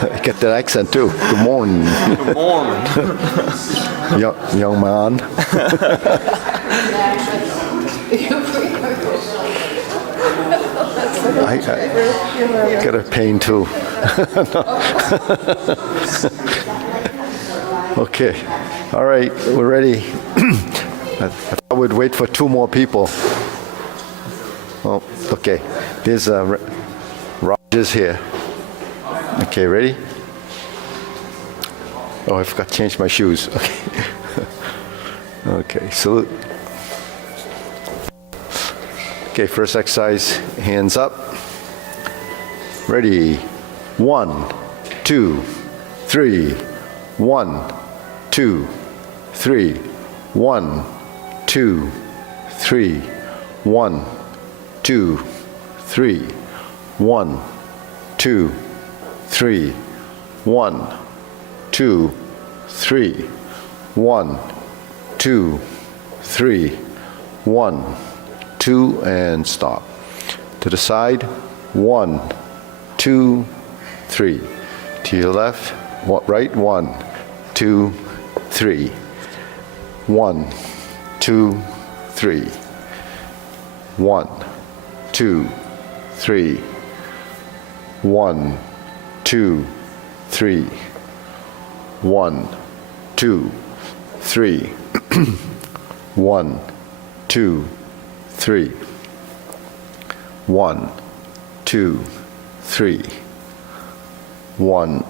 Get that accent too. Good morning. Good morning. young man. I got a pain too. Okay. All right. We're ready. I thought we'd wait for 2 more people. Oh, okay. There's Rogers here. Okay, ready? Oh, I forgot to change my shoes. Okay. Okay, salute. Okay, first exercise, hands up. Ready. 1, 2, 3. 1, 2, 3. 1, 2, 3. 1, 2, 3. 1, 2, 3. 1, 2, 3. 1, 2, 3. 1, 2, and stop. To the side. 1, 2, 3. To your left, right. 1, 2, 3. 1, 2, 3. 1, 2, 3. 1, 2, 3. 1, 2, 3. 1, 2, 3. 1, 2, 3. 1,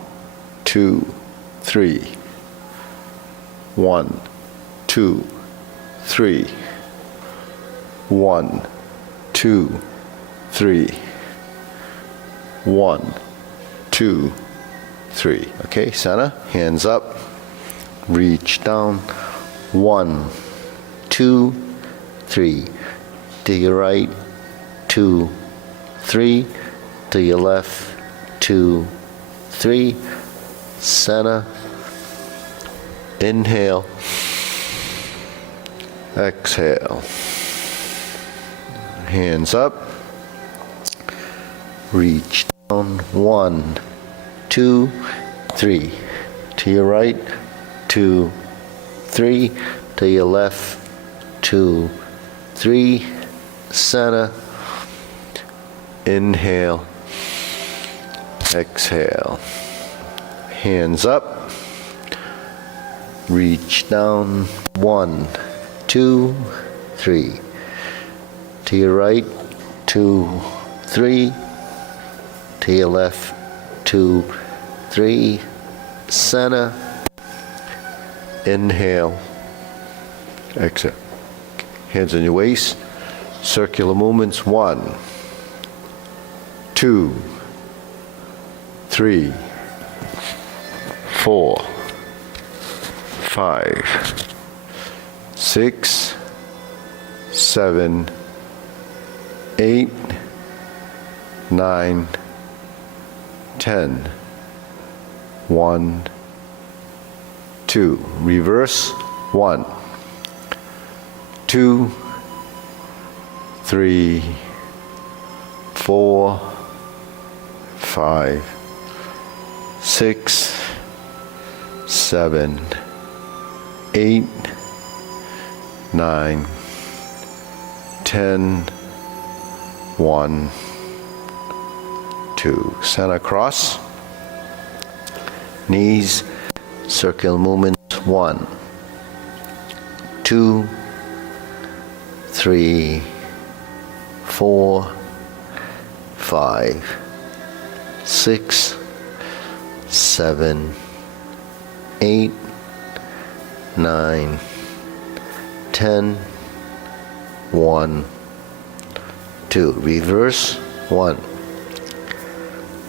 2, 3. 1, 2, 3. 1, 2, 3. 1, 2, 3. Okay, center, hands up, reach down. 1, 2, 3. To your right, 2, 3. To your left, 2, 3. Center. Inhale. Exhale. Hands up. Reach down. 1, 2, 3. To your right, 2, 3. To your left, 2, 3. Center. Inhale. Exhale. Hands up. Reach down. 1, 2, 3. To your right, 2, 3. To your left, 2, 3. Center. Inhale. Exhale. Hands on your waist. Circular movements. 1, 2, 3, 4, 5, 6, 7, 8, 9, 10. 1, 2. Reverse. 1, 2, 3, 4, 5, 6, 7, 8, 9, 10. 1, 2. Center cross. Knees. Circular movements. 1, 2, 3, 4, 5, 6, 7, 8, 9, 10. 1, 2. Reverse. 1,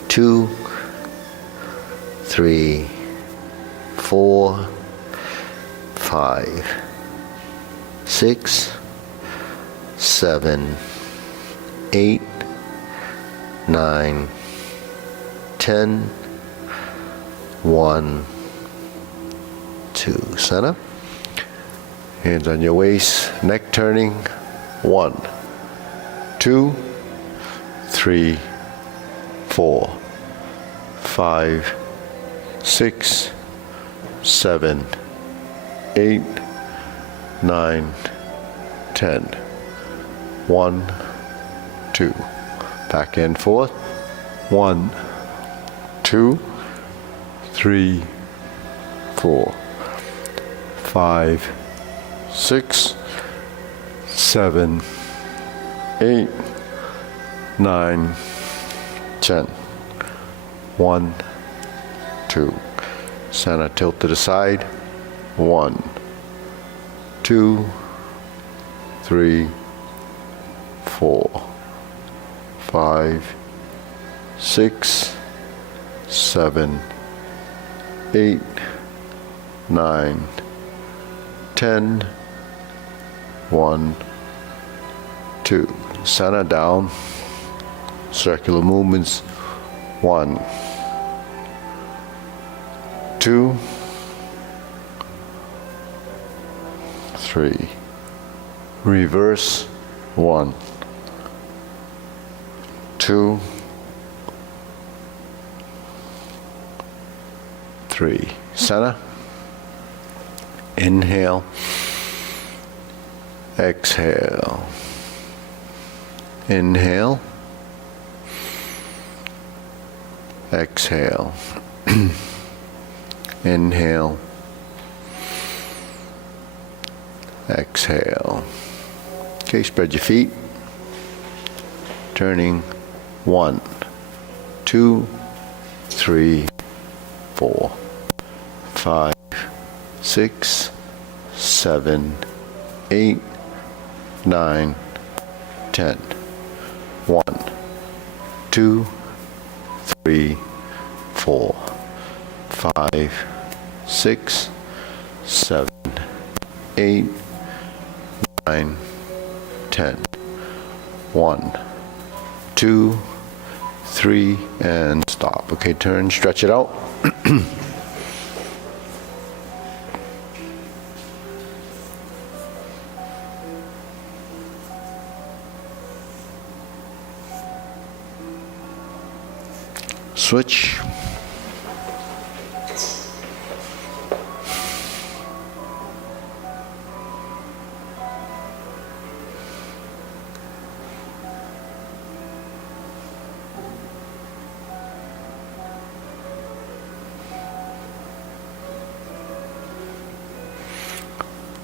2, 3, 4, 5, 6, 7, 8, 9, 10. 1, 2. Center. Hands on your waist. Neck turning. 1, 2, 3, 4, 5, 6, 7, 8, 9, 10. 1, 2. Back and forth. 1, 2, 3, 4, 5, 6, 7, 8, 9, 10. 1, 2. Center tilt to the side. 1, 2, 3, 4, 5, 6, 7, 8, 9, 10. 1, 2. Center down. Circular movements. 1, 2, 3. Reverse. 1, 2, 3. Center. Inhale. Exhale. Inhale. Exhale. Inhale. Exhale. Okay, spread your feet. Turning. 1, 2, 3, 4, 5, 6, 7, 8, 9, 10. 1, 2, 3, 4, 5, 6, 7, 8, 9, 10. 1, 2, 3, and stop. Okay, turn, stretch it out. Switch.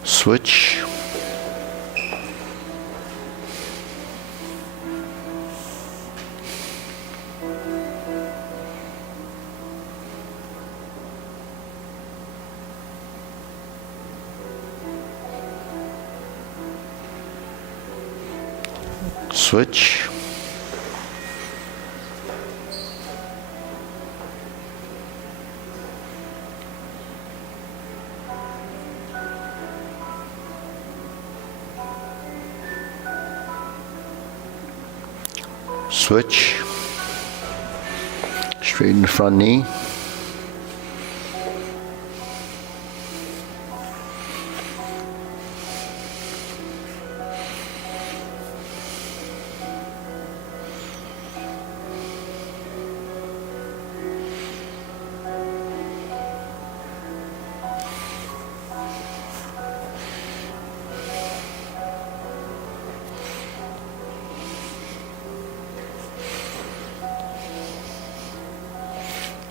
Switch. Switch. Switch. Straighten the front knee.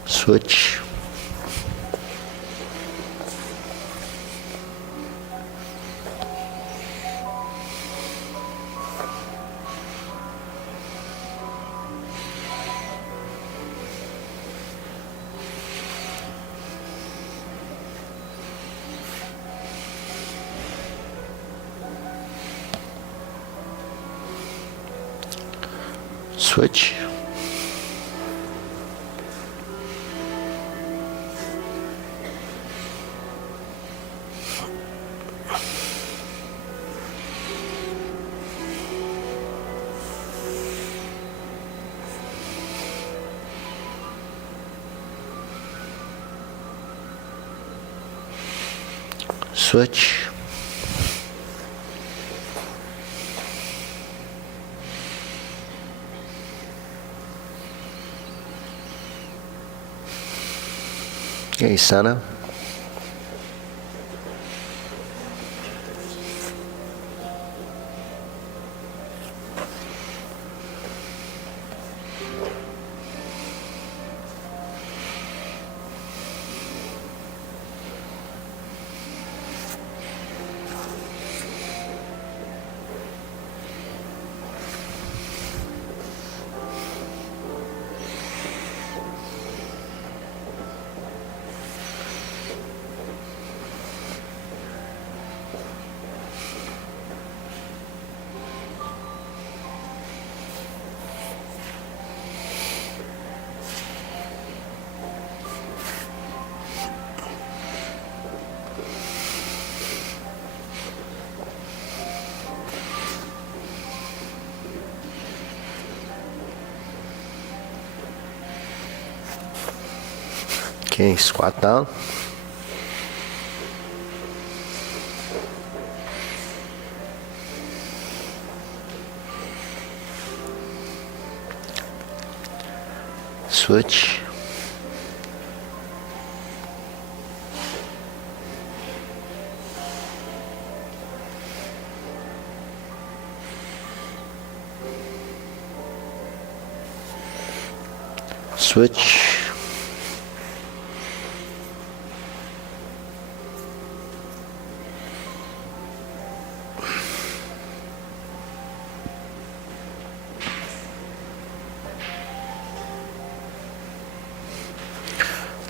Switch. Switch. Switch. Okay, center. Okay, squat down. Switch. Switch.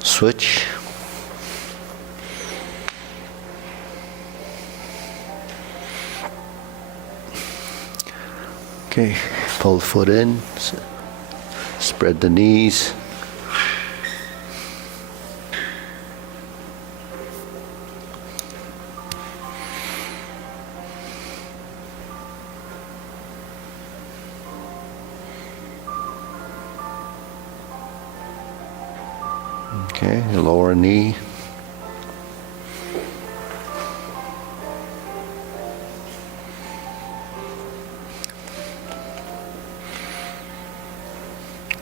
Switch. Okay, pull the foot in, spread the knees. Okay, lower knee.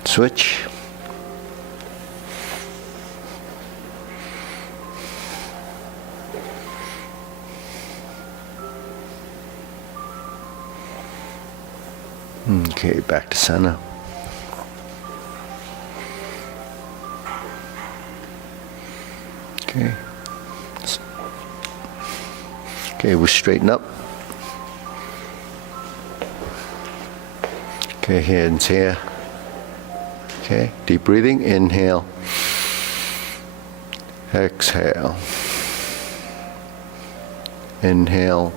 Switch. Okay, back to center. Okay. Okay, we straighten up. Okay, hands here. Okay, deep breathing. Inhale. Exhale. Inhale.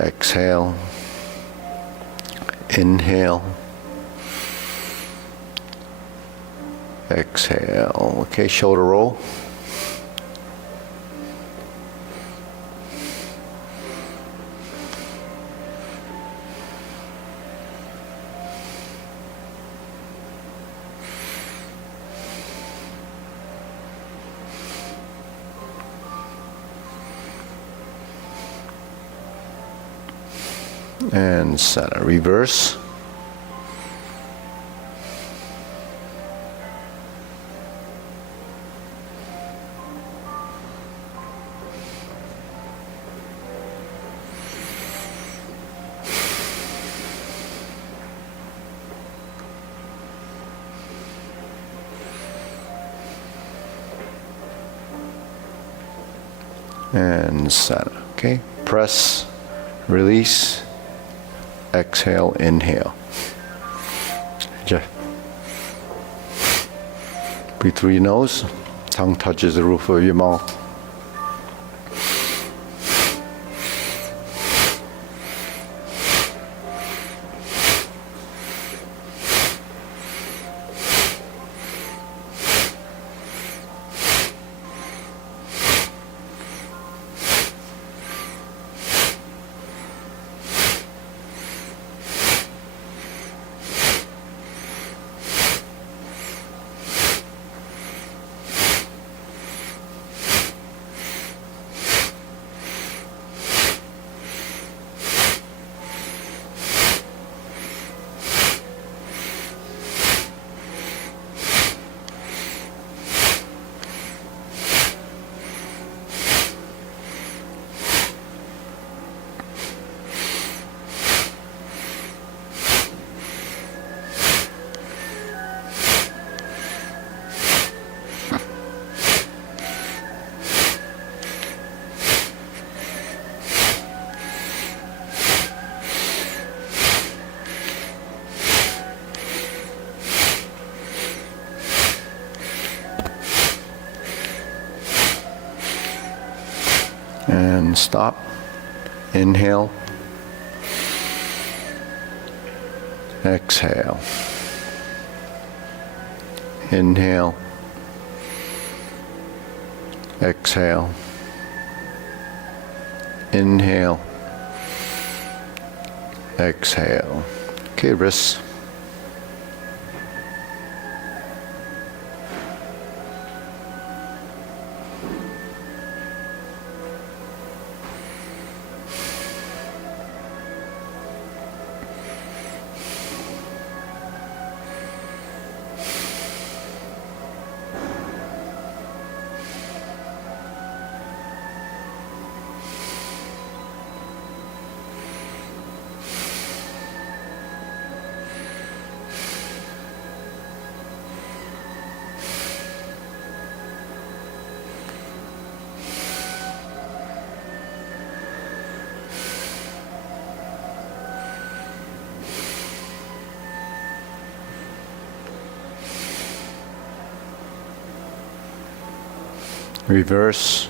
Exhale. Inhale. Exhale. Okay, shoulder roll. And center. Reverse. And center. Okay, press, release, exhale, inhale. Just breathe through your nose, tongue touches the roof of your mouth. and stop. Inhale. Exhale. Inhale. Exhale. Inhale. Exhale. Okay, wrists. Reverse.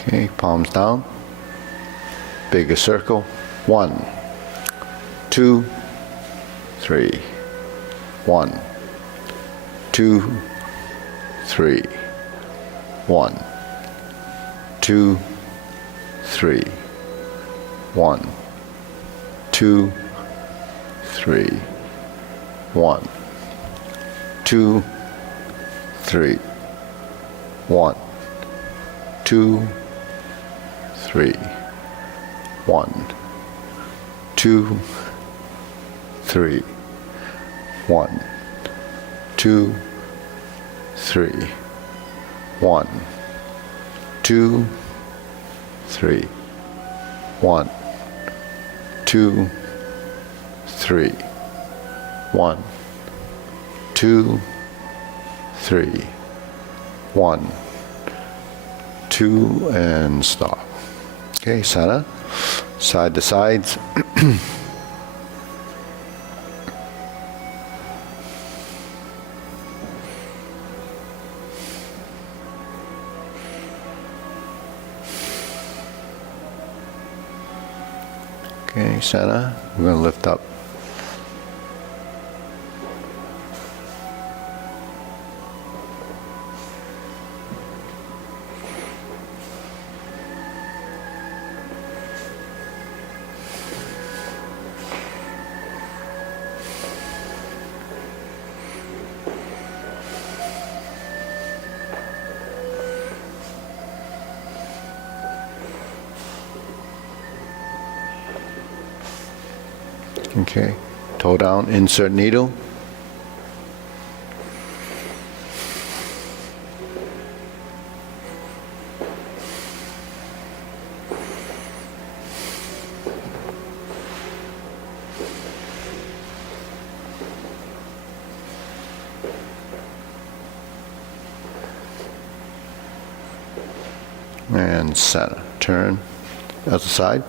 Okay, palms down. Bigger circle. 1, 2, 3. 1, 2, 3. 1, 2, 3. 1, 2, 3. 1, 2, 3. 1, 2, 3. 1, 2, 3. 1, 2, 3. 1, 2, 3. 1, 2, 3. 1, 2, 3. 1, 2, and stop. Okay, center, side to sides. Okay, center, we're going to lift up. Okay, toe down, insert needle. And center, turn, other side.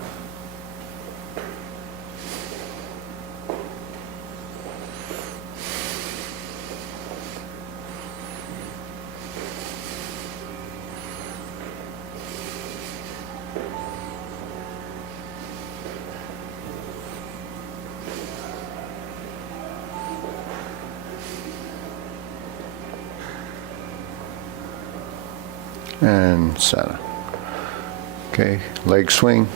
And center. Okay, leg swing.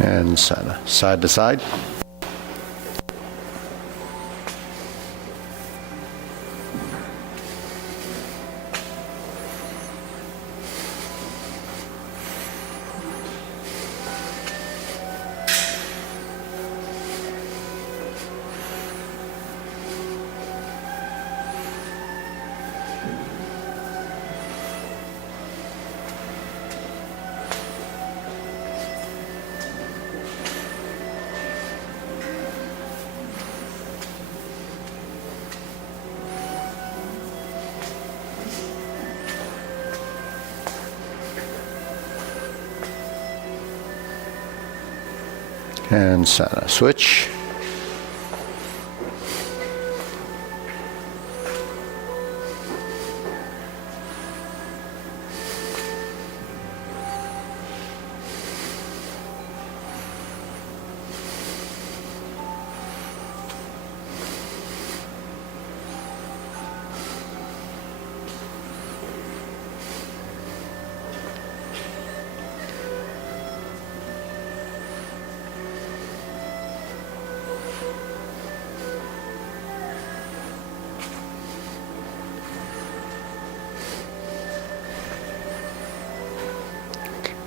And center. Side to side. And center. Switch.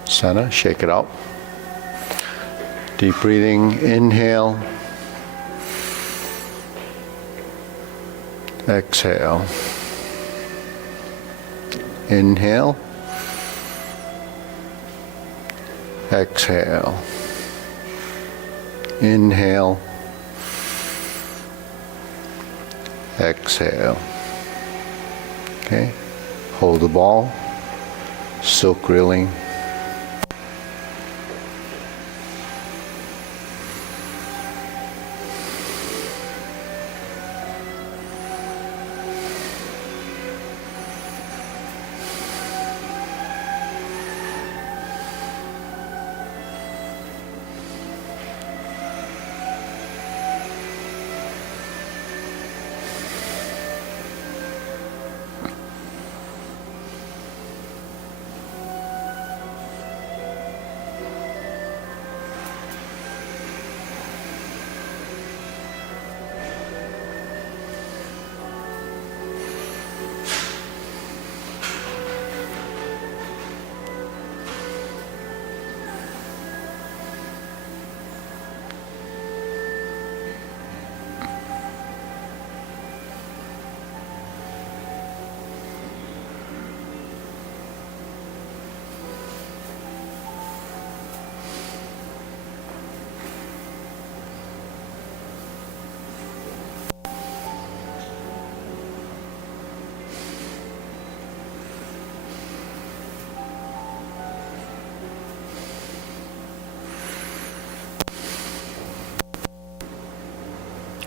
Center, shake it out. Deep breathing, inhale. Exhale. Inhale. Exhale. Inhale. Exhale. Okay. Hold the ball. Silk reeling.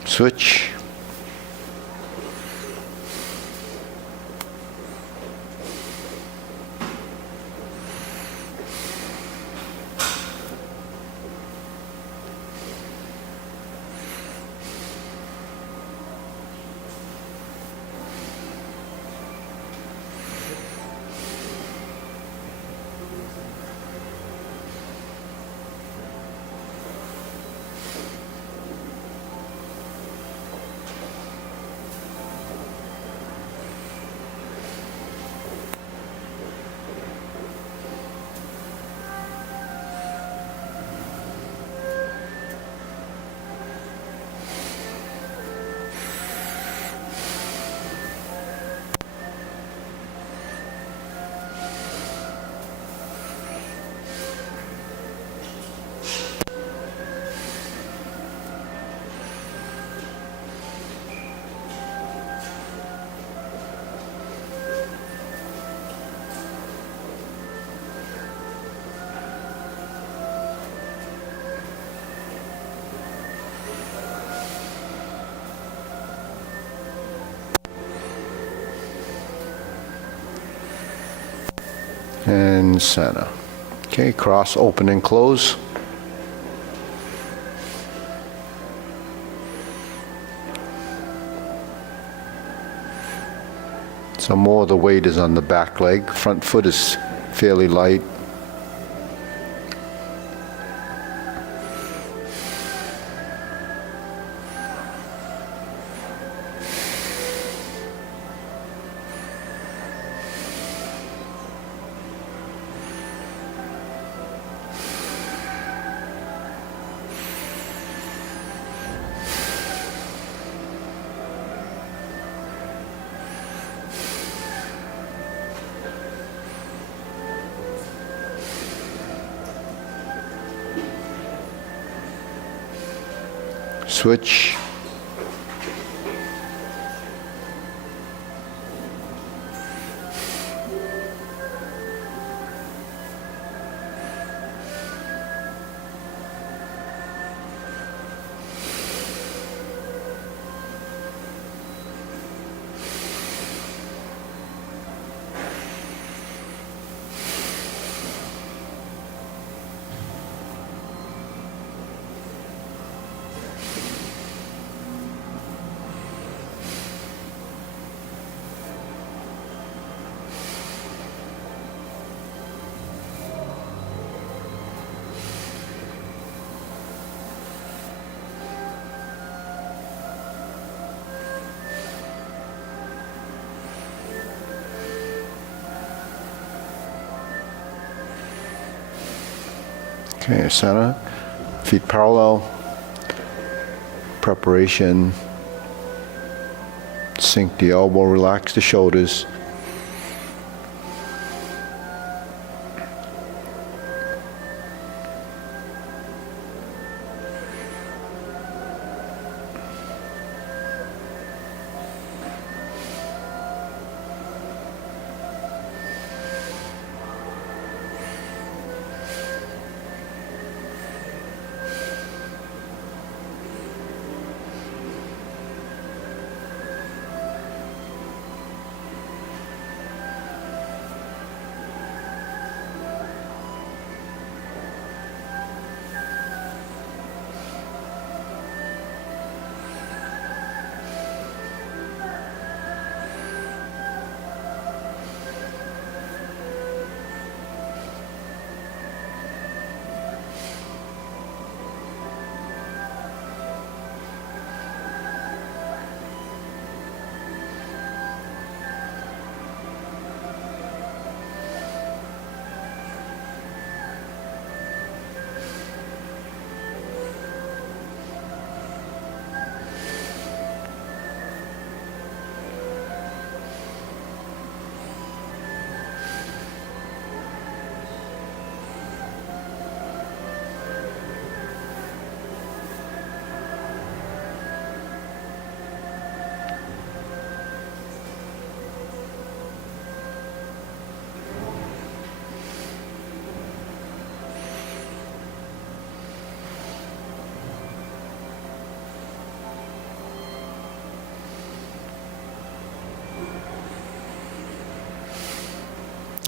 Switch. And center. Okay, cross, open and close. So more of the weight is on the back leg. Front foot is fairly light. Switch. Okay, center, feet parallel, preparation, sink the elbow, relax the shoulders.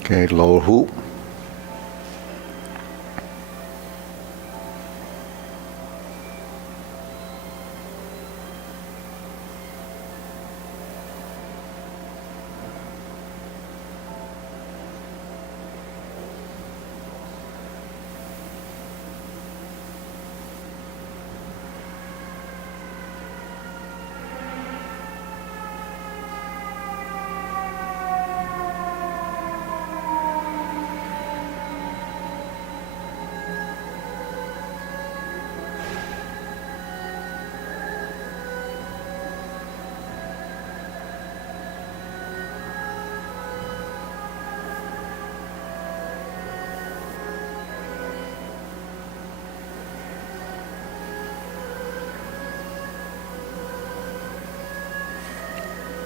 Okay, lower hoop.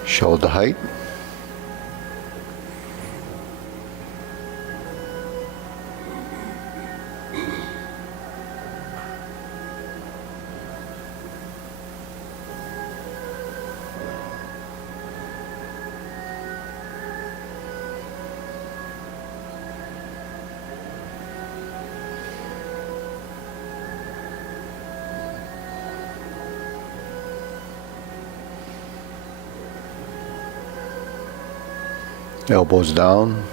Shoulder height. Elbows down.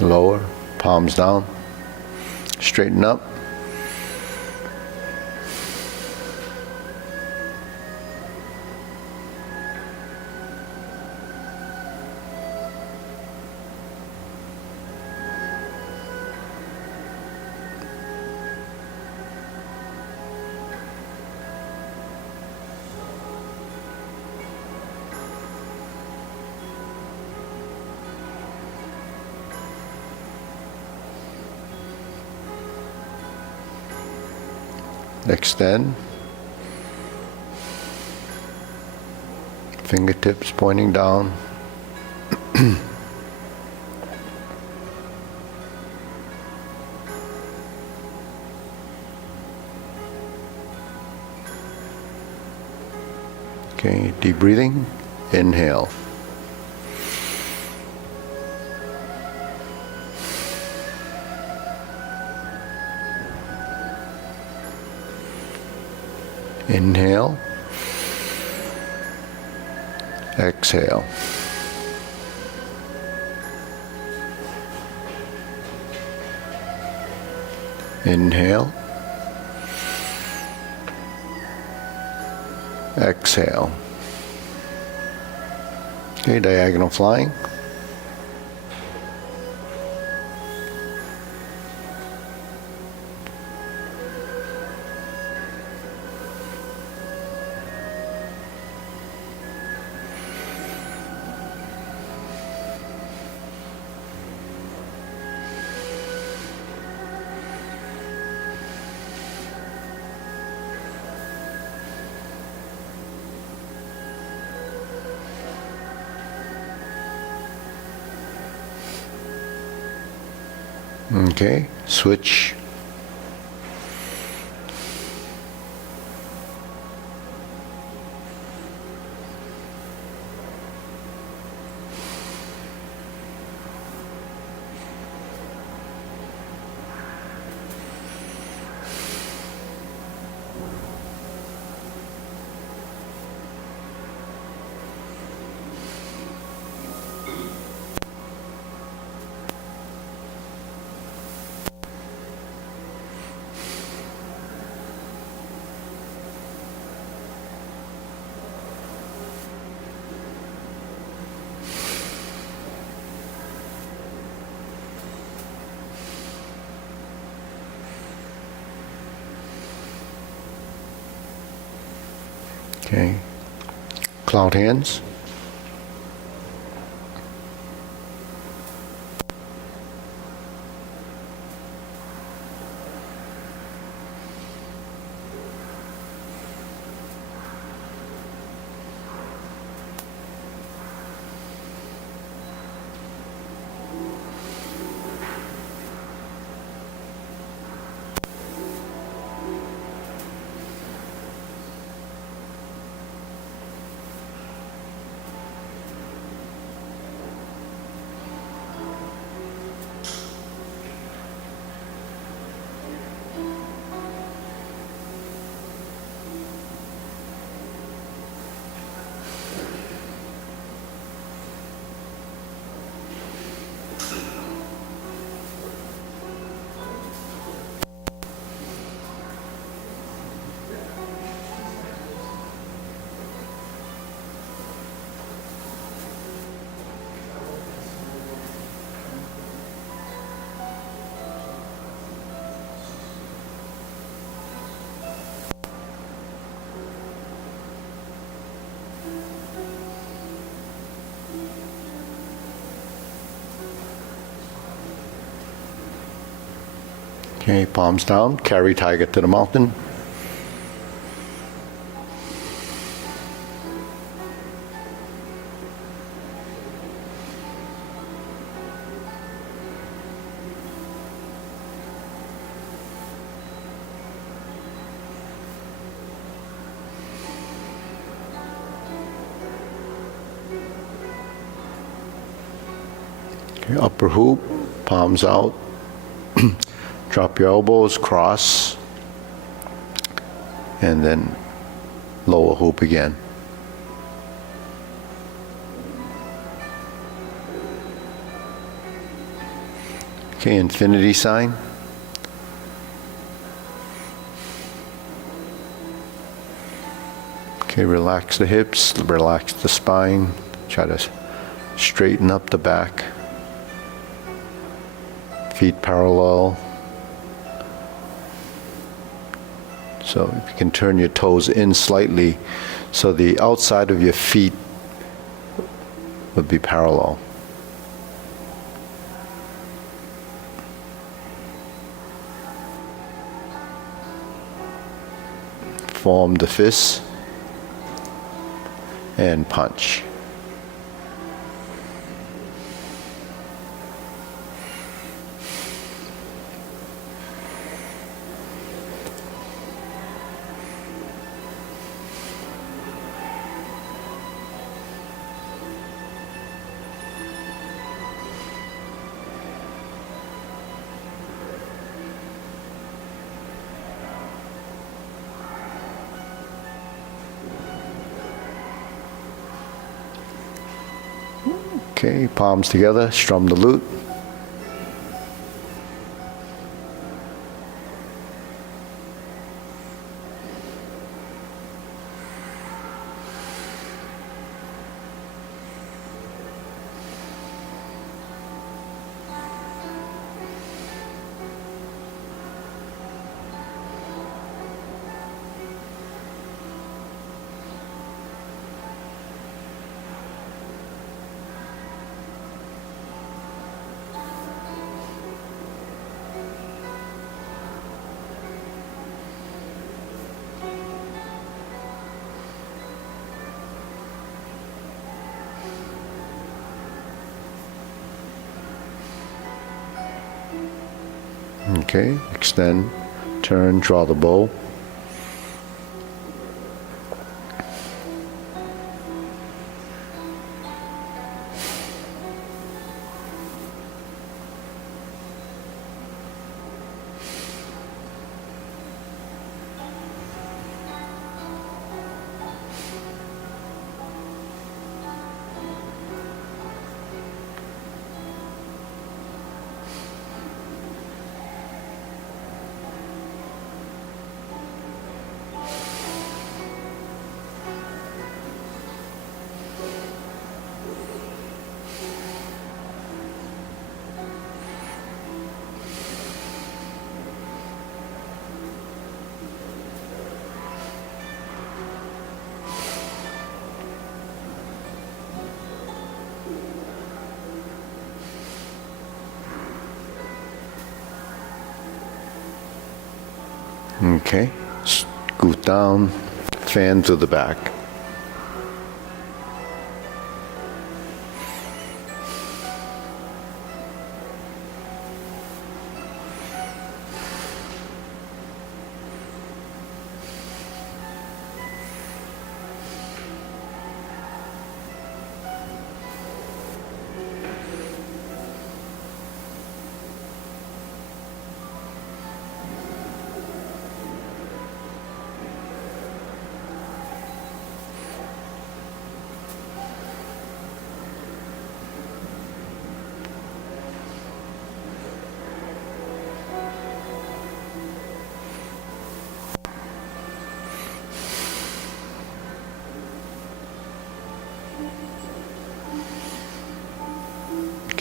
Lower, palms down, straighten up. Extend. Fingertips pointing down. Okay, deep breathing. Inhale. Inhale. Exhale. Inhale. Exhale. Okay, diagonal flying. Okay, switch. Okay, cloud hands. Okay, palms down, carry tiger to the mountain. Okay, upper hoop, palms out. Drop your elbows, cross, and then lower hoop again. Okay, infinity sign. Okay, relax the hips, relax the spine. Try to straighten up the back. Feet parallel. So if you can turn your toes in slightly, so the outside of your feet would be parallel. Form the fist and punch. Okay, palms together, strum the lute. Okay, extend, turn, draw the bow. Okay, scoot down, fan to the back.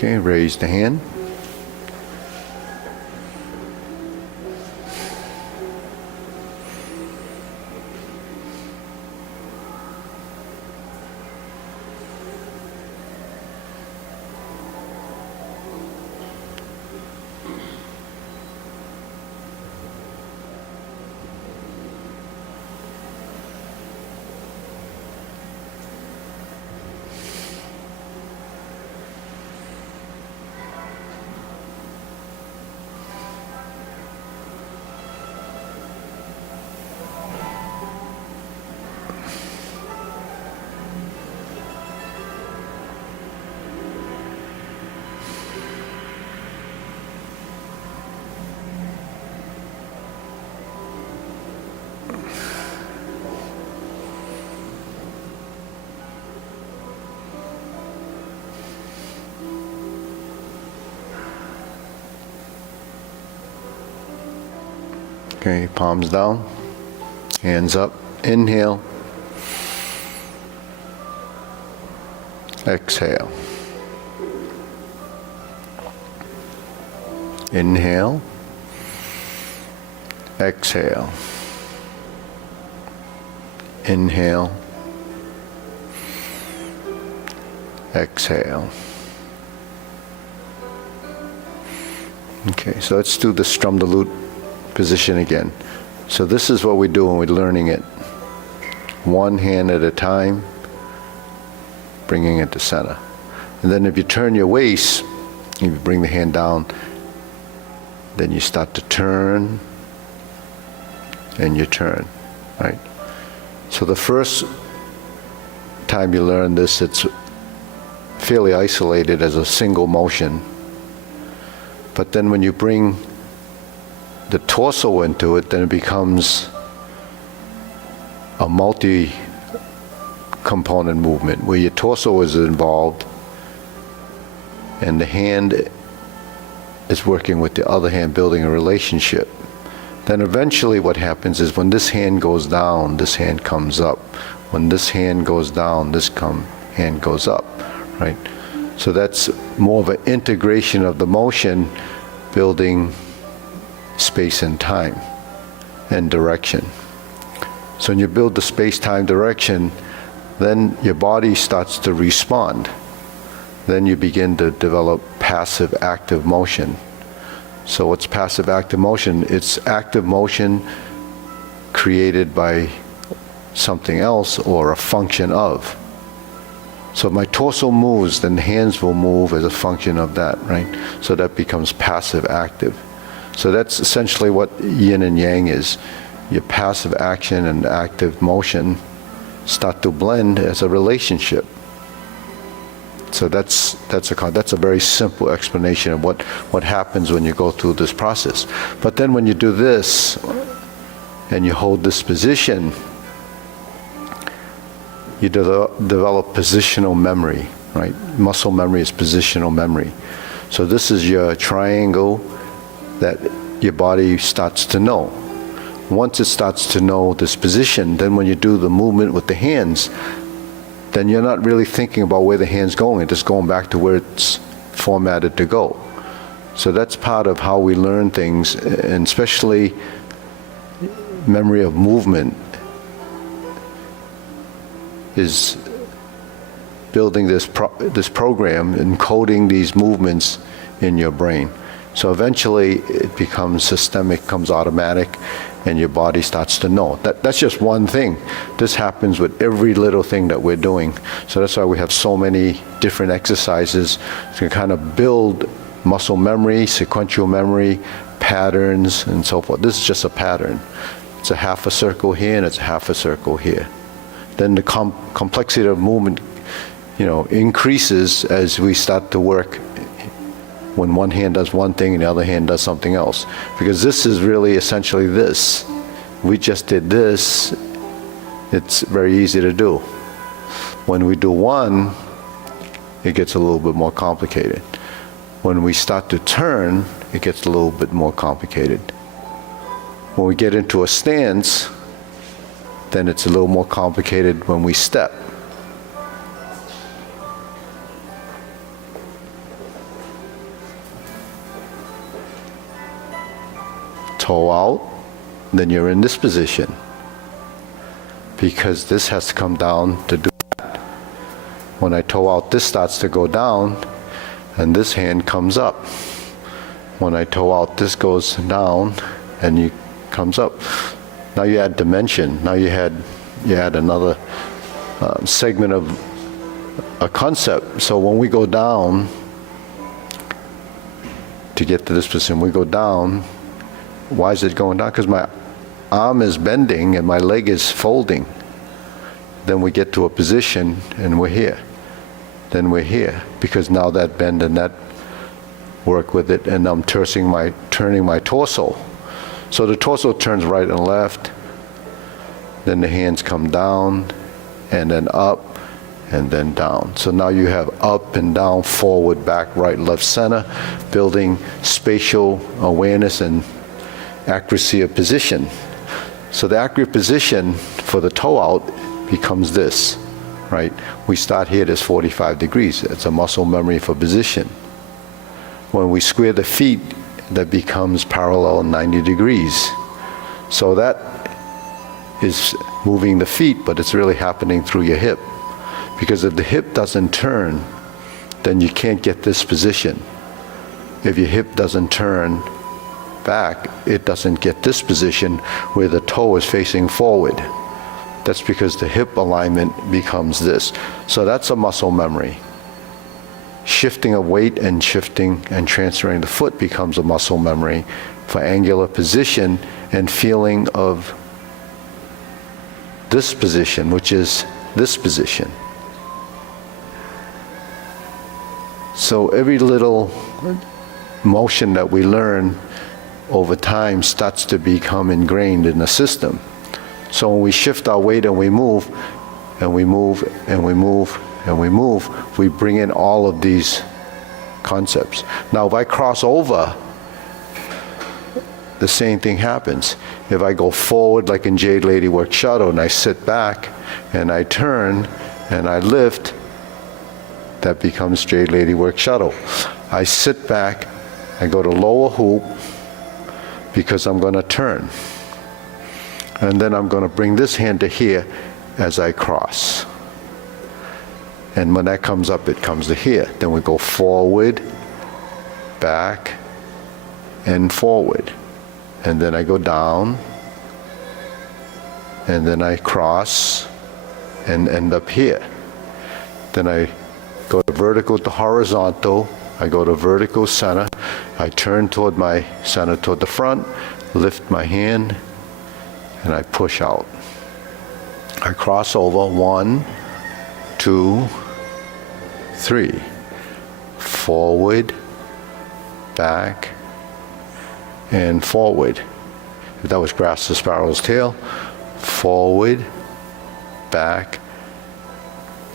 Okay, raise the hand. Okay, palms down, hands up. Inhale. Exhale. Inhale. Exhale. Inhale. Exhale. Okay, so let's do the strum the lute position again. So this is what we do when we're learning it. One hand at a time, bringing it to center. And then if you turn your waist, you bring the hand down, then you start to turn, and you turn, right? So the first time you learn this, it's fairly isolated as a single motion. But then when you bring the torso into it, then it becomes a multi-component movement where your torso is involved and the hand is working with the other hand, building a relationship. Then eventually what happens is when this hand goes down, this hand comes up. When this hand goes down, this hand goes up, right? So that's more of an integration of the motion, building space and time and direction. So when you build the space-time direction, then your body starts to respond. Then you begin to develop passive-active motion. So what's passive-active motion? It's active motion created by something else or a function of. So if my torso moves, then the hands will move as a function of that, right? So that becomes passive-active. So that's essentially what yin and yang is. Your passive action and active motion start to blend as a relationship. So that's a very simple explanation of what happens when you go through this process. But then when you do this and you hold this position, you develop positional memory, right? Muscle memory is positional memory. So this is your triangle that your body starts to know. Once it starts to know this position, then when you do the movement with the hands, then you're not really thinking about where the hand's going. It's just going back to where it's formatted to go. So that's part of how we learn things, and especially memory of movement is building this program, encoding these movements in your brain. So eventually it becomes systemic, becomes automatic, and your body starts to know. That's just one thing. This happens with every little thing that we're doing. So that's why we have so many different exercises to kind of build muscle memory, sequential memory, patterns, and so forth. This is just a pattern. It's a half a circle here, and it's a half a circle here. Then the complexity of movement, increases as we start to work when one hand does one thing and the other hand does something else. Because this is really essentially this. We just did this, it's very easy to do. When we do one, it gets a little bit more complicated. When we start to turn, it gets a little bit more complicated. When we get into a stance, then it's a little more complicated when we step. Toe out, then you're in this position. Because this has to come down to do that. When I toe out, this starts to go down, and this hand comes up. When I toe out, this goes down, and you comes up. Now you add dimension. Now you add another segment of a concept. So when we go down, to get to this position, we go down. Why is it going down? Because my arm is bending and my leg is folding. Then we get to a position and we're here. Then we're here. Because now that bend and that work with it, and I'm turning my torso. So the torso turns right and left. Then the hands come down and then up and then down. So now you have up and down, forward, back, right, left, center, building spatial awareness and accuracy of position. So the accurate position for the toe out becomes this, right? We start here, there's 45 degrees. It's a muscle memory for position. When we square the feet, that becomes parallel 90 degrees. So that is moving the feet, but it's really happening through your hip. Because if the hip doesn't turn, then you can't get this position. If your hip doesn't turn back, it doesn't get this position where the toe is facing forward. That's because the hip alignment becomes this. So that's a muscle memory. Shifting of weight and shifting and transferring the foot becomes a muscle memory for angular position and feeling of this position, which is this position. So every little motion that we learn over time starts to become ingrained in the system. So when we shift our weight and we move, and we move, and we move, and we move, we bring in all of these concepts. Now if I cross over, the same thing happens. If I go forward like in Jade Lady Work Shuttle and I sit back and I turn and I lift, that becomes Jade Lady Work Shuttle. I sit back, I go to lower hoop because I'm going to turn. And then I'm going to bring this hand to here as I cross. And when that comes up, it comes to here. Then we go forward, back, and forward. And then I go down, and then I cross and end up here. Then I go to vertical to horizontal, I go to vertical center, I turn toward my center toward the front, lift my hand, and I push out. I cross over, 1, 2, 3. Forward, back, and forward. If that was grass the sparrow's tail, forward, back,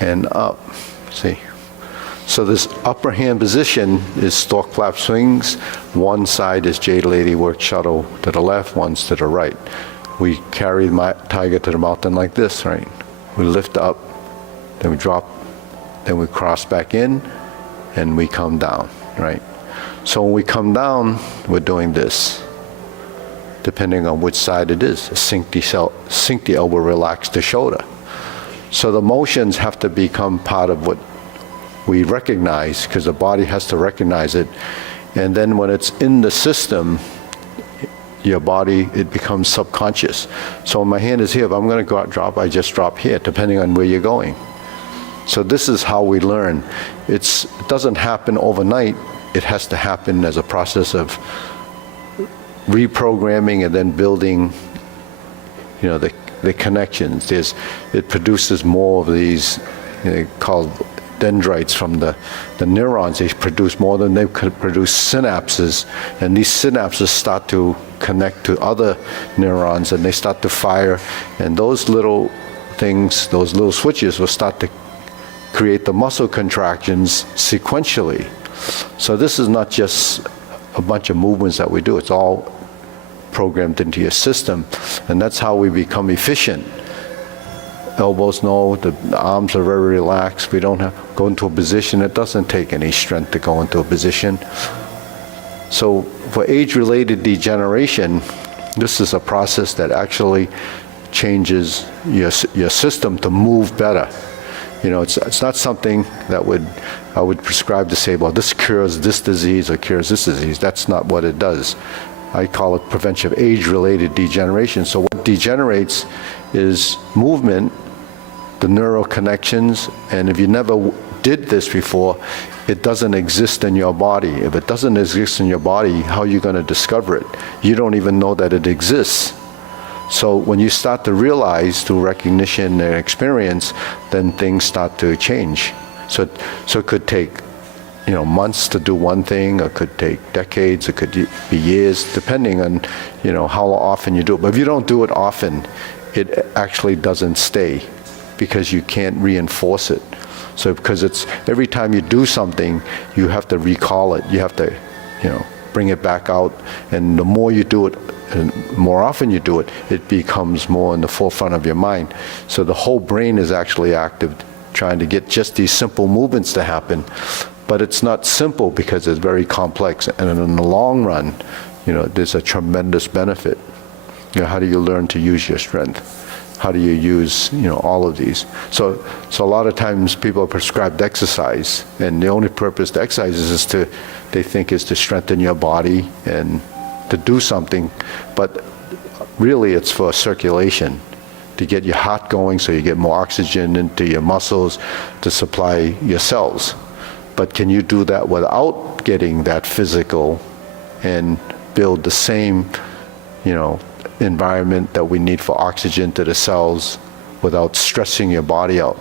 and up. See? So this upper hand position is stork flap swings. One side is Jade Lady Work Shuttle to the left, one's to the right. We carry my tiger to the mountain like this, right? We lift up, then we drop, then we cross back in, and we come down, right? So when we come down, we're doing this, depending on which side it is. Sink the elbow, relax the shoulder. So the motions have to become part of what we recognize, because the body has to recognize it. And then when it's in the system, your body, it becomes subconscious. So when my hand is here, if I'm going to go out, drop, I just drop here, depending on where you're going. So this is how we learn. It doesn't happen overnight. It has to happen as a process of reprogramming and then building, the connections. It produces more of these, called dendrites from the neurons. They produce more than they could produce synapses, and these synapses start to connect to other neurons, and they start to fire, and those little things, those little switches will start to create the muscle contractions sequentially. So this is not just a bunch of movements that we do, it's all programmed into your system, and that's how we become efficient. Elbows, no, the arms are very relaxed. We don't go into a position. It doesn't take any strength to go into a position. So for age-related degeneration, this is a process that actually changes your system to move better. It's not something that I would prescribe to say, well, this cures this disease or cures this disease. That's not what it does. I call it prevention of age-related degeneration. So what degenerates is movement, the neural connections, and if you never did this before, it doesn't exist in your body. If it doesn't exist in your body, how are you going to discover it? You don't even know that it exists. So when you start to realize through recognition and experience, then things start to change. So it could take months to do one thing, or it could take decades, it could be years, depending on how often you do it. But if you don't do it often, it actually doesn't stay, because you can't reinforce it. So because it's every time you do something, you have to recall it. You have to bring it back out. And the more you do it, and more often you do it, it becomes more in the forefront of your mind. So the whole brain is actually active, trying to get just these simple movements to happen. But it's not simple because it's very complex. And in the long run, there's a tremendous benefit. How do you learn to use your strength? How do you use, all of these? So a lot of times people are prescribed exercise, and the only purpose to exercise is they think is to strengthen your body and to do something, but really it's for circulation, to get your heart going so you get more oxygen into your muscles to supply your cells. But can you do that without getting that physical and build the same, environment that we need for oxygen to the cells without stressing your body out?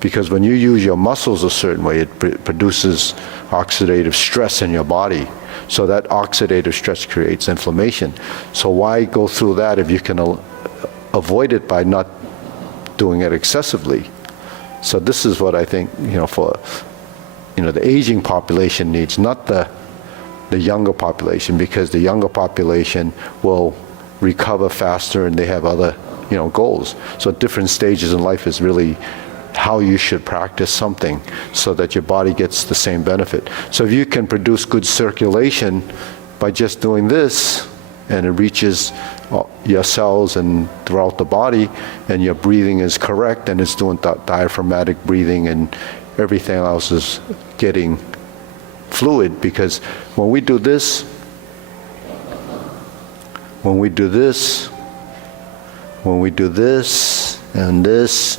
Because when you use your muscles a certain way, it produces oxidative stress in your body. So that oxidative stress creates inflammation. So why go through that if you can avoid it by not doing it excessively? So this is what I think, for the aging population needs, not the younger population, because the younger population will recover faster and they have other goals. So at different stages in life is really how you should practice something so that your body gets the same benefit. So if you can produce good circulation by just doing this, and it reaches your cells and throughout the body, and your breathing is correct, and it's doing diaphragmatic breathing, and everything else is getting fluid. Because when we do this, and this,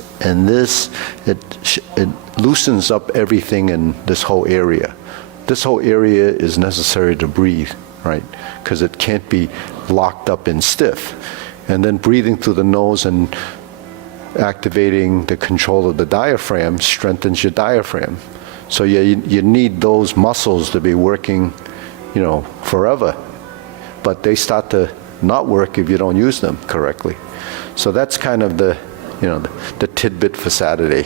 it loosens up everything in this whole area. This whole area is necessary to breathe, right? Because it can't be locked up and stiff. And then breathing through the nose and activating the control of the diaphragm strengthens your diaphragm. So you need those muscles to be working, forever. But they start to not work if you don't use them correctly. So that's kind of the tidbit for Saturday.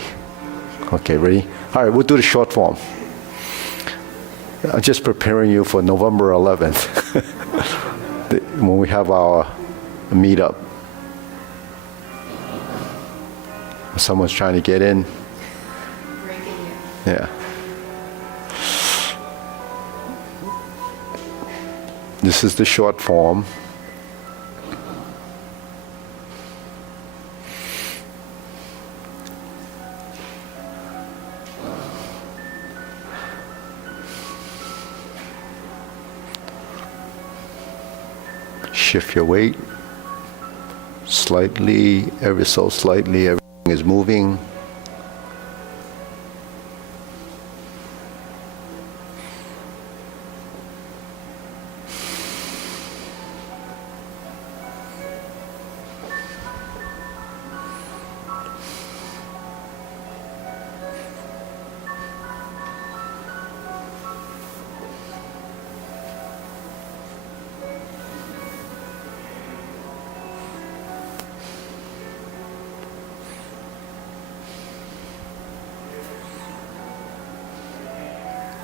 Okay, ready? All right, we'll do the short form. I'm just preparing you for November 11th, when we have our meetup. Someone's trying to get in. Yeah. This is the short form. Shift your weight slightly, ever so slightly, everything is moving.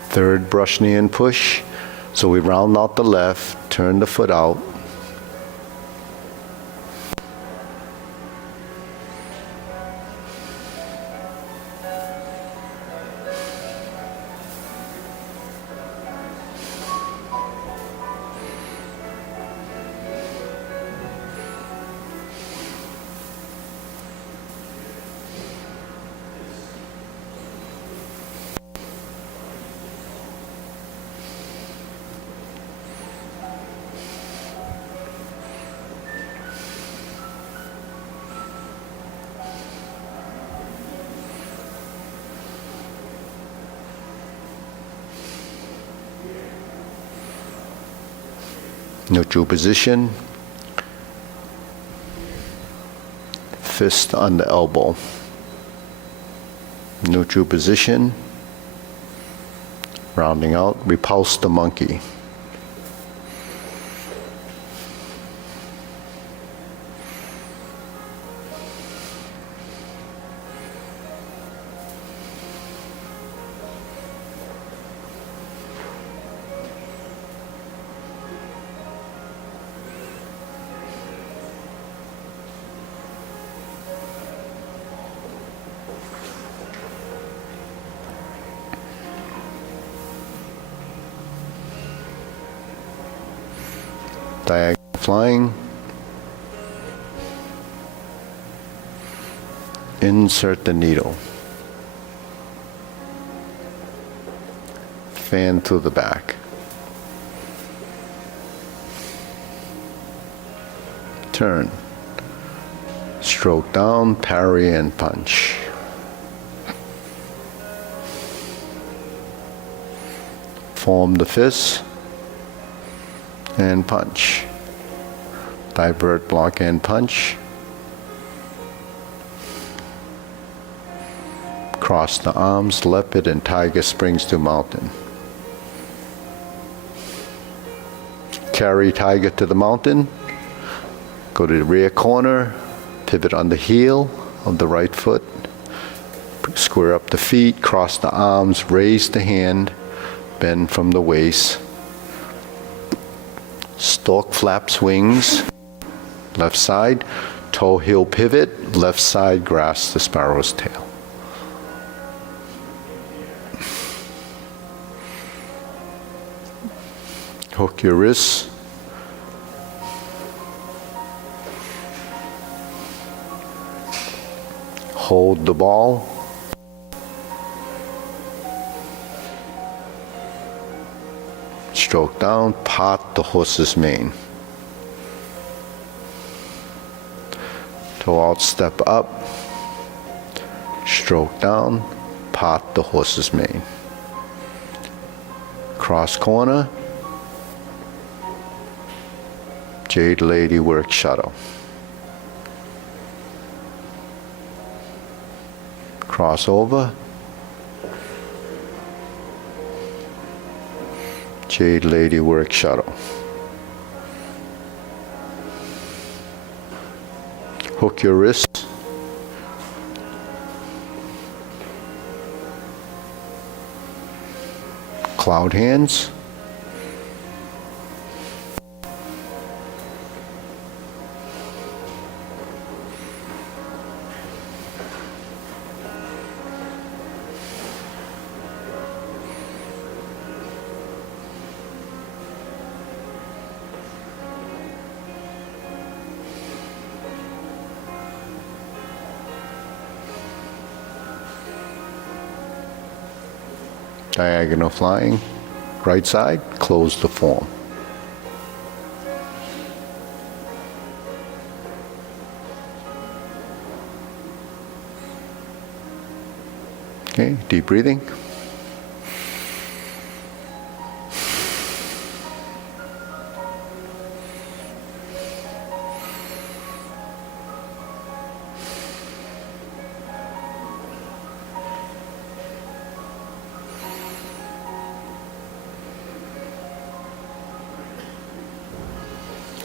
Third brush knee and push. So we round out the left, turn the foot out. Neutral position, fist on the elbow. Neutral position, rounding out, repulse the monkey. Diagonal flying. Insert the needle. Fan to the back. Turn. Stroke down, parry and punch. Form the fist and punch. Divert, block and punch. Cross the arms, leopard and tiger springs to mountain. Carry tiger to the mountain. Go to the rear corner, pivot on the heel of the right foot. Square up the feet, cross the arms, raise the hand, bend from the waist. Stork flaps wings, left side, toe heel pivot, left side grasp the sparrow's tail. Hook your wrists. Hold the ball. Stroke down, part the horse's mane. Toe out, step up. Stroke down, part the horse's mane. Cross corner. Jade Lady work shuttle. Cross over. Jade Lady work shuttle. Hook your wrists. Cloud hands. Diagonal flying, right side, close the form. Okay, deep breathing.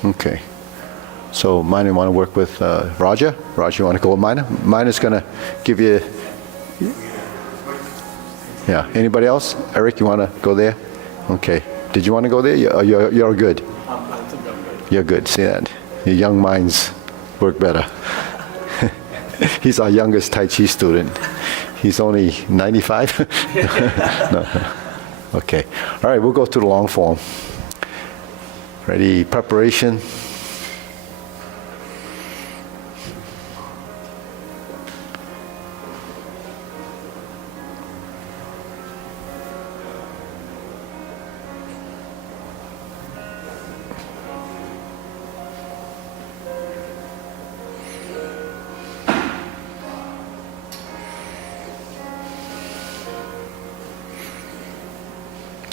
Okay, so Mina, want to work with Roger? Roger, you want to go with Mina? Mina's going to give you, yeah, anybody else? Eric, you want to go there? Okay, did you want to go there? You're good? You're good, see that? Your young minds work better. He's our youngest Tai Chi student. He's only 95? No. Okay, all right, we'll go to the long form. Ready, preparation.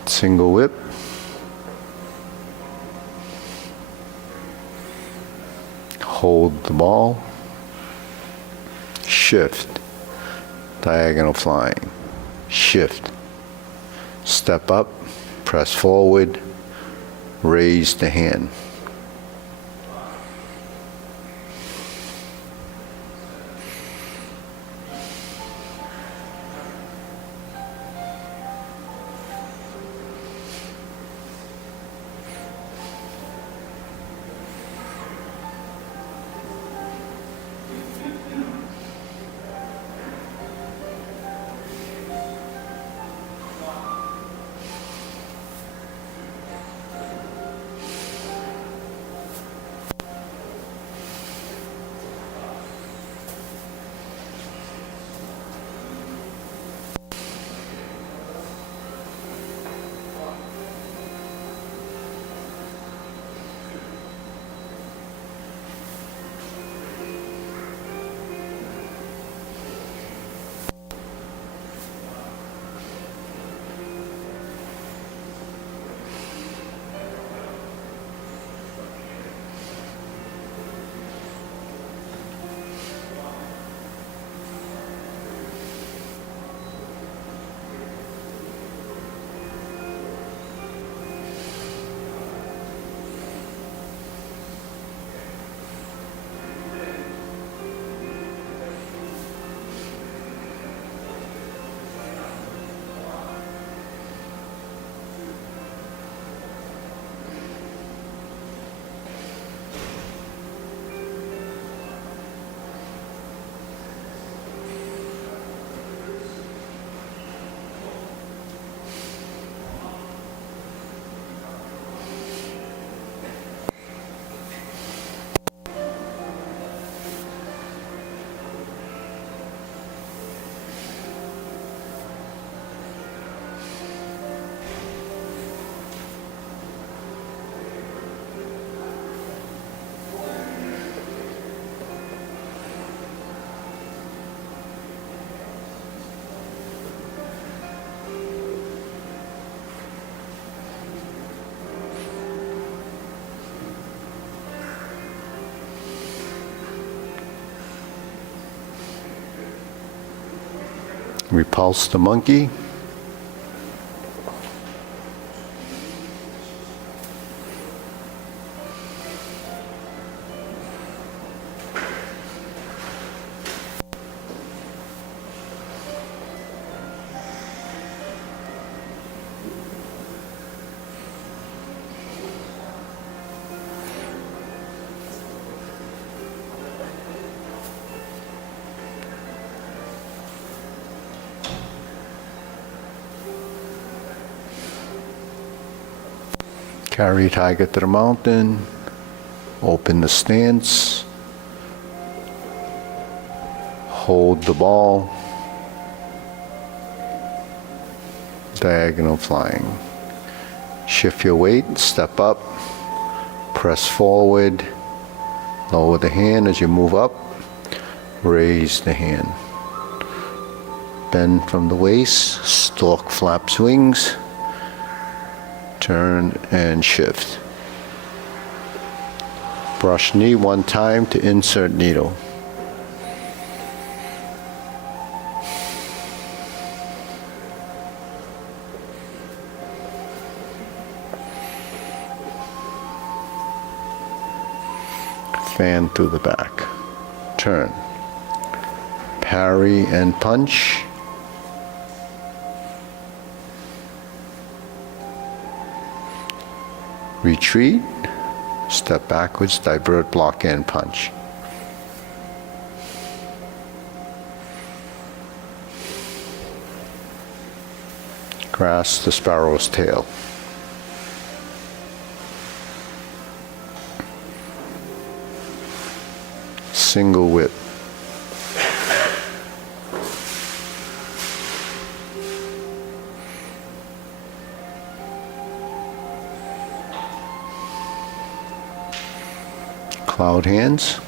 Single whip. Hold the ball, shift, diagonal flying, shift, step up, press forward, raise the hand. Repulse the monkey. Carry tiger to the mountain, open the stance, hold the ball, diagonal flying. Shift your weight, step up, press forward, lower the hand as you move up, raise the hand. Bend from the waist, stork flaps wings, turn and shift. Brush knee one time to insert needle. Fan through the back. Turn. Parry and punch. Retreat, step backwards, divert, block, and punch. Grasp the sparrow's tail. Single whip. Cloud hands.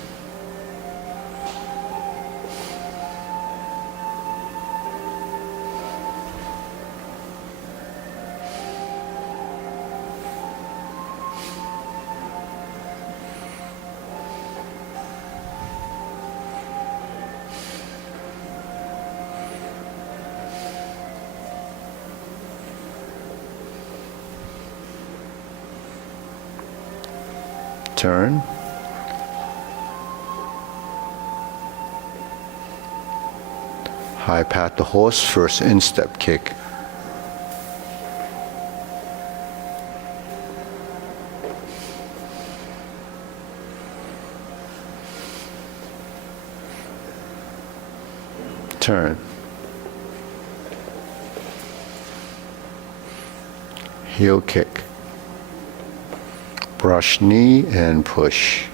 Turn. High pat the horse, first instep kick. Turn. Heel kick. Brush knee and push.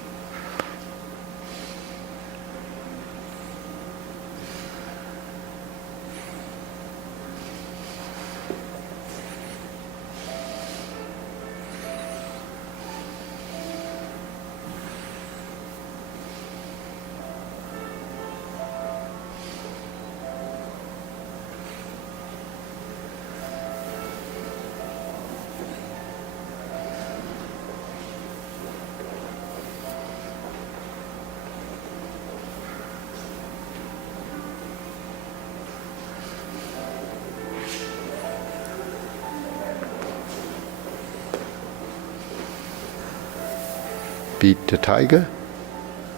Beat the tiger,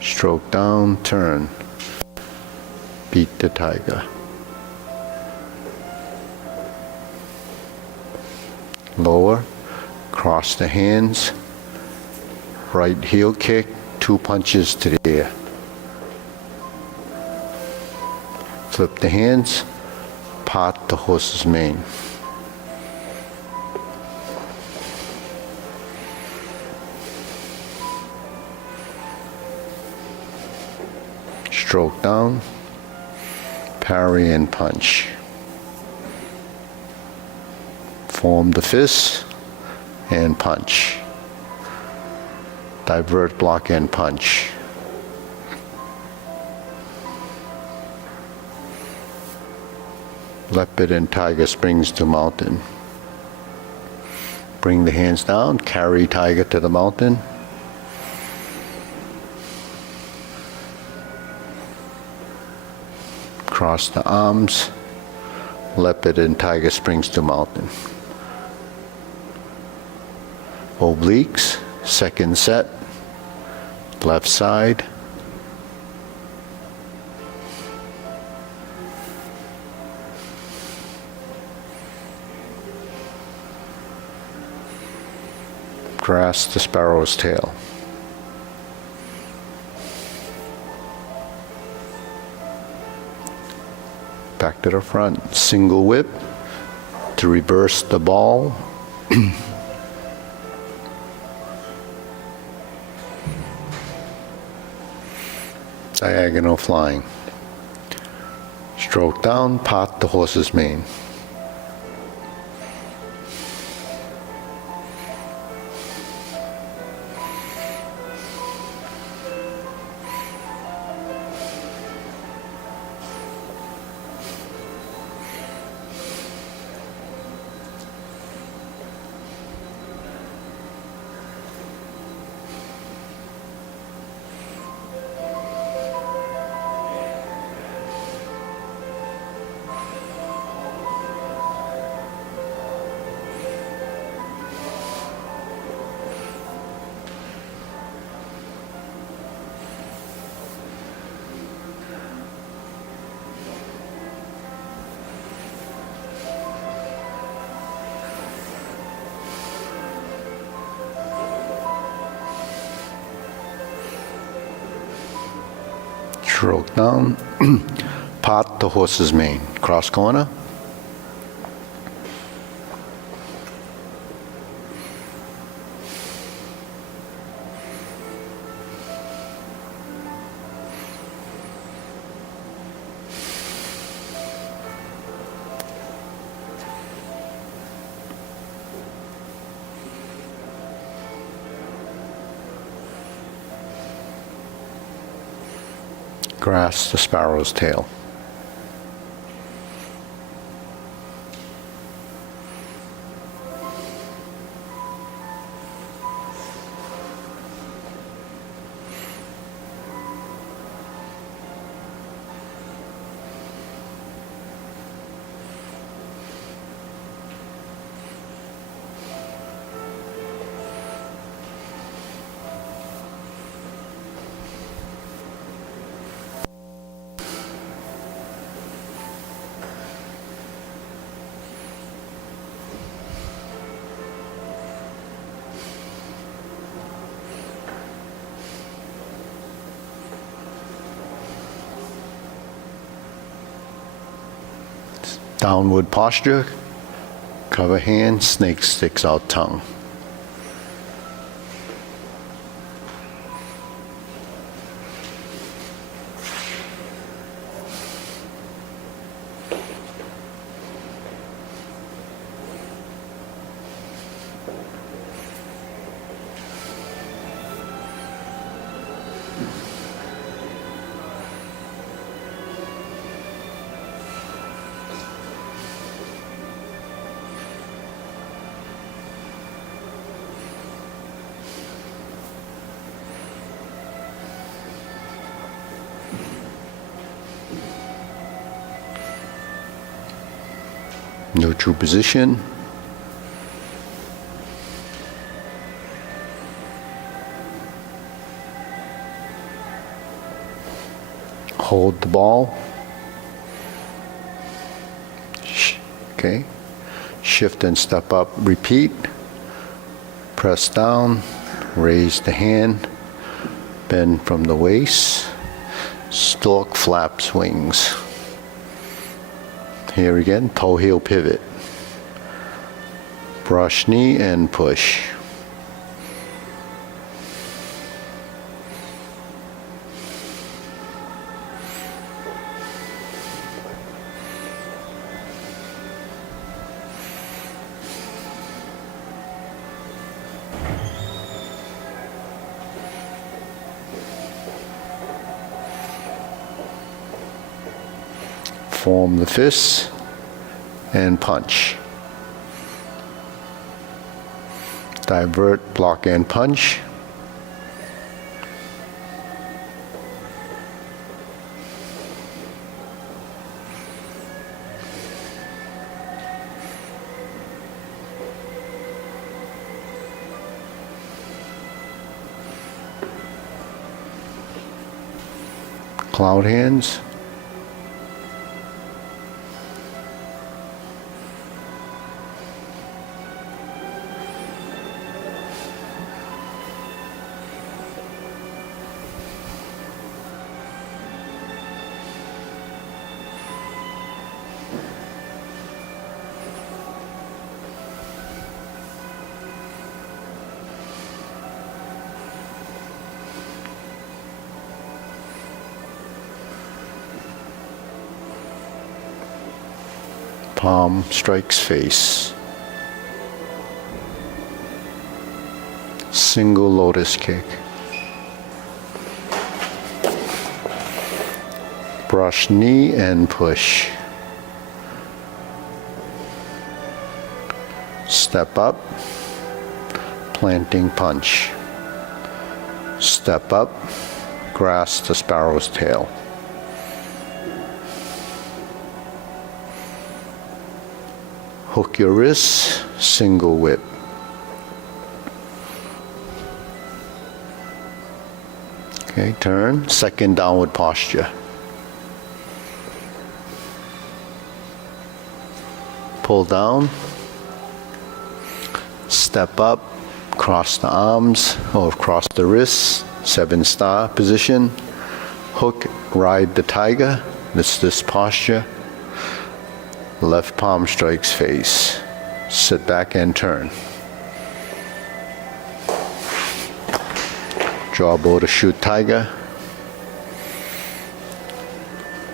stroke down, turn. Beat the tiger. Lower, cross the hands, right heel kick, 2 punches to the air. Flip the hands, part the horse's mane. Stroke down, parry and punch. Form the fist and punch. Divert, block, and punch. Leopard and tiger springs to mountain. Bring the hands down, carry tiger to the mountain. Cross the arms, leopard and tiger springs to mountain. Obliques, second set, left side. Grasp the sparrow's tail. Back to the front, single whip to reverse the ball. Diagonal flying. Stroke down, part the horse's mane. Stroke down, part the horse's mane. Cross corner. Grasp the sparrow's tail. Downward posture, cover hand, snake sticks out tongue. Neutral position. Hold the ball. Okay. Shift and step up. Repeat. Press down. Raise the hand. Bend from the waist. Stork flaps wings. Here again, toe heel pivot. Brush knee and push. Form the fists and punch. Divert, block, and punch. cloud hands. Palm strikes face. Single lotus kick. Brush knee and push. Step up. Planting punch. Step up. Grasp the sparrow's tail. Hook your wrists, single whip. Okay, turn, second downward posture. Pull down, step up, cross the arms or cross the wrists, 7-star position. Hook, ride the tiger, this posture. Left palm strikes face. Sit back and turn. Draw bow to shoot tiger.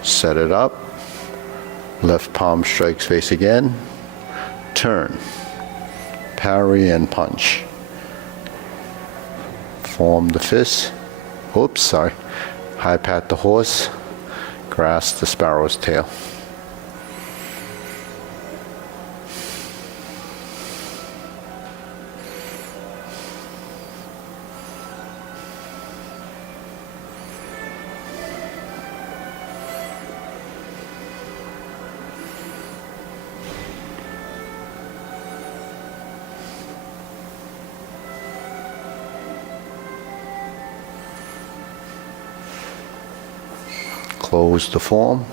Set it up. Left palm strikes face again. Turn. Parry and punch. Form the fist. Oops, sorry. High pat the horse. Grasp the sparrow's tail. Close the form.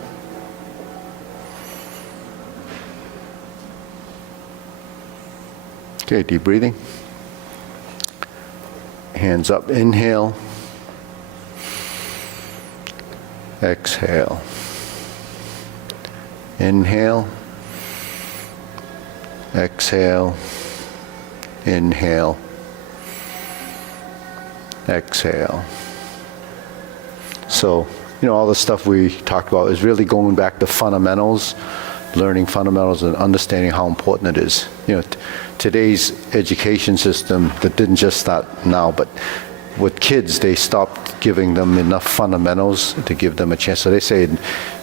Okay, deep breathing. Hands up, inhale. Exhale. Inhale. Exhale. Inhale. Exhale. So, all the stuff we talked about is really going back to fundamentals, learning fundamentals and understanding how important it is. Today's education system, that didn't just start now, but with kids, they stopped giving them enough fundamentals to give them a chance. So they say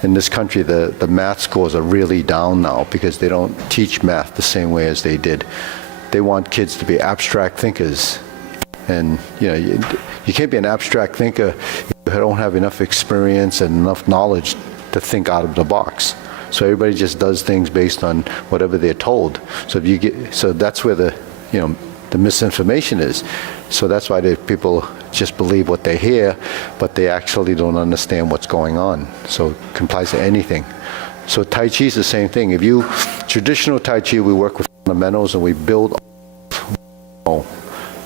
in this country, the math scores are really down now because they don't teach math the same way as they did. They want kids to be abstract thinkers. And, you can't be an abstract thinker if you don't have enough experience and enough knowledge to think out of the box. So everybody just does things based on whatever they're told. So that's where the misinformation is. So that's why people just believe what they hear, but they actually don't understand what's going on. So it complies to anything. So Tai Chi is the same thing. Traditional Tai Chi, we work with fundamentals and we build,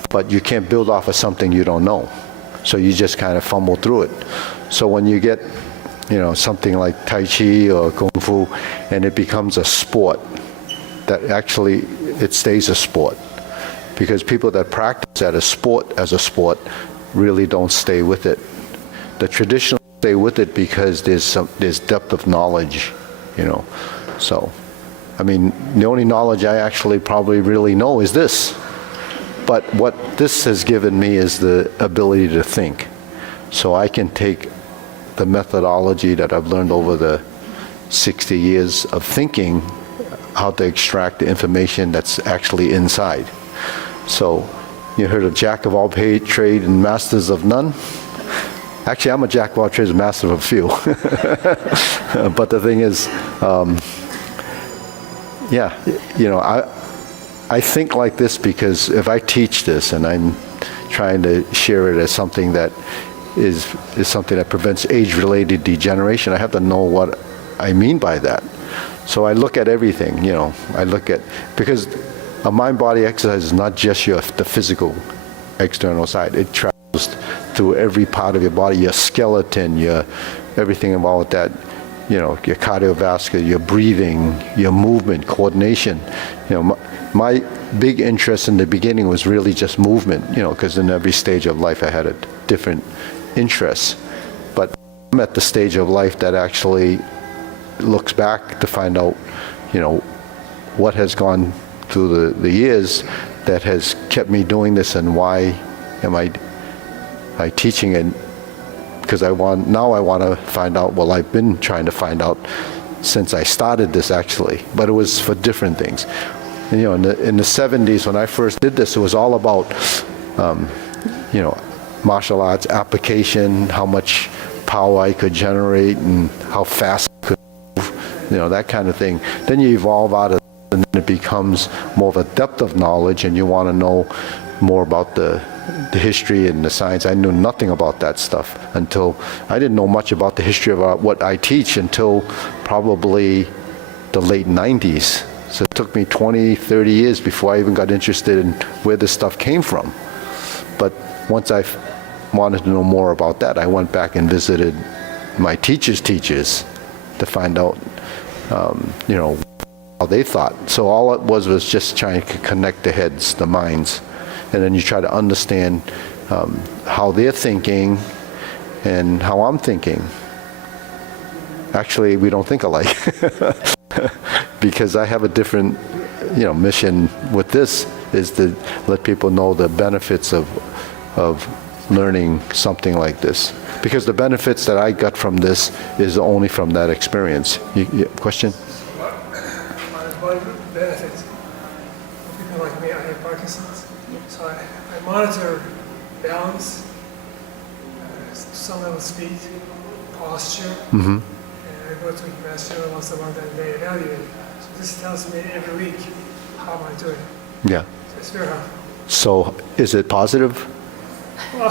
but you can't build off of something you don't know. So you just kind of fumble through it. So when you get, something like Tai Chi or Kung Fu, and it becomes a sport, that actually it stays a sport. Because people that practice as a sport really don't stay with it. The traditional stay with it because there's depth of knowledge, So, the only knowledge I actually probably really know is this. But what this has given me is the ability to think. So I can take the methodology that I've learned over the 60 years of thinking, how to extract the information that's actually inside. So you heard of jack of all trade and masters of none? Actually, I'm a jack of all trades and master of a few. But the thing is, I think like this because if I teach this and I'm trying to share it as something that is something that prevents age-related degeneration. I have to know what I mean by that. So I look at everything, because a mind-body exercise is not just the physical external side. It travels through every part of your body, your skeleton, everything involved with that, your cardiovascular, your breathing, your movement, coordination. My big interest in the beginning was really just movement, because in every stage of life I had a different interest. But I'm at the stage of life that actually looks back to find out, what has gone through the years that has kept me doing this, and why am I teaching it? Because I want to find out. Well, I've been trying to find out since I started this, actually, but it was for different things. And, in the 70s when I first did this, it was all about martial arts application, how much power I could generate, and how fast I could move, that kind of thing. Then you evolve out of it, and then it becomes more of a depth of knowledge, and you want to know more about the history and the science. I knew nothing about that stuff until I didn't know much about the history of what I teach until probably the late 90s. So it took me 20, 30 years before I even got interested in where this stuff came from. But once I wanted to know more about that, I went back and visited my teachers' teachers to find out, how they thought. So all it was just trying to connect the heads, the minds, and then you try to understand how they're thinking and how I'm thinking. Actually, we don't think alike. Because I have a different, mission with this, is to let people know the benefits of learning something like this. Because the benefits that I got from this is only from that experience. Question? One benefit for people like me, I have Parkinson's, so I monitor balance, some level of speed, posture, and I go to master once a month and they evaluate it. So this tells me every week how am I doing. Yeah. So it's very helpful. So is it positive? Well,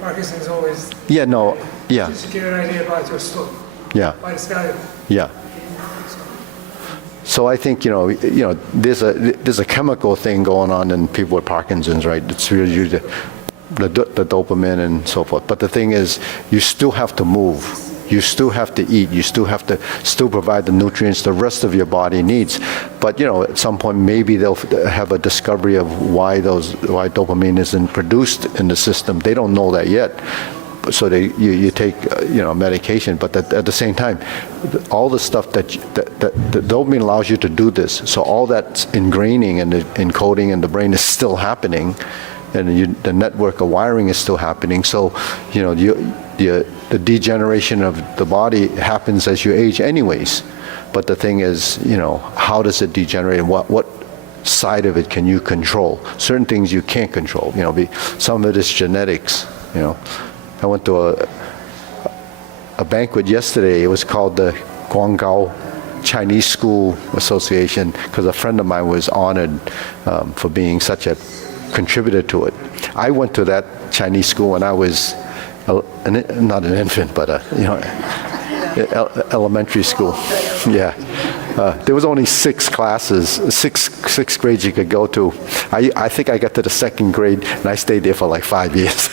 Parkinson's is always. Yeah, no, yeah. Just to give an idea about your stroke. Yeah. But it's valuable. Yeah. So I think, there's a chemical thing going on in people with Parkinson's, right? It's really the dopamine and so forth. But the thing is, you still have to move. You still have to eat. You still have to provide the nutrients the rest of your body needs. But, at some point, maybe they'll have a discovery of why dopamine isn't produced in the system. They don't know that yet. So you take medication, but at the same time, all the stuff that the dopamine allows you to do this. So all that ingraining and the encoding in the brain is still happening, and the network of wiring is still happening. So the degeneration of the body happens as you age, anyways. But the thing is, how does it degenerate, and what side of it can you control? Certain things you can't control. Some of it is genetics. I went to a banquet yesterday. It was called the Guangzhou Chinese School Association, because a friend of mine was honored for being such a contributor to it. I went to that Chinese school when I was not an infant, but elementary school. Yeah. There was only 6 classes, six grades you could go to. I think I got to the 2nd grade, and I stayed there for like 5 years.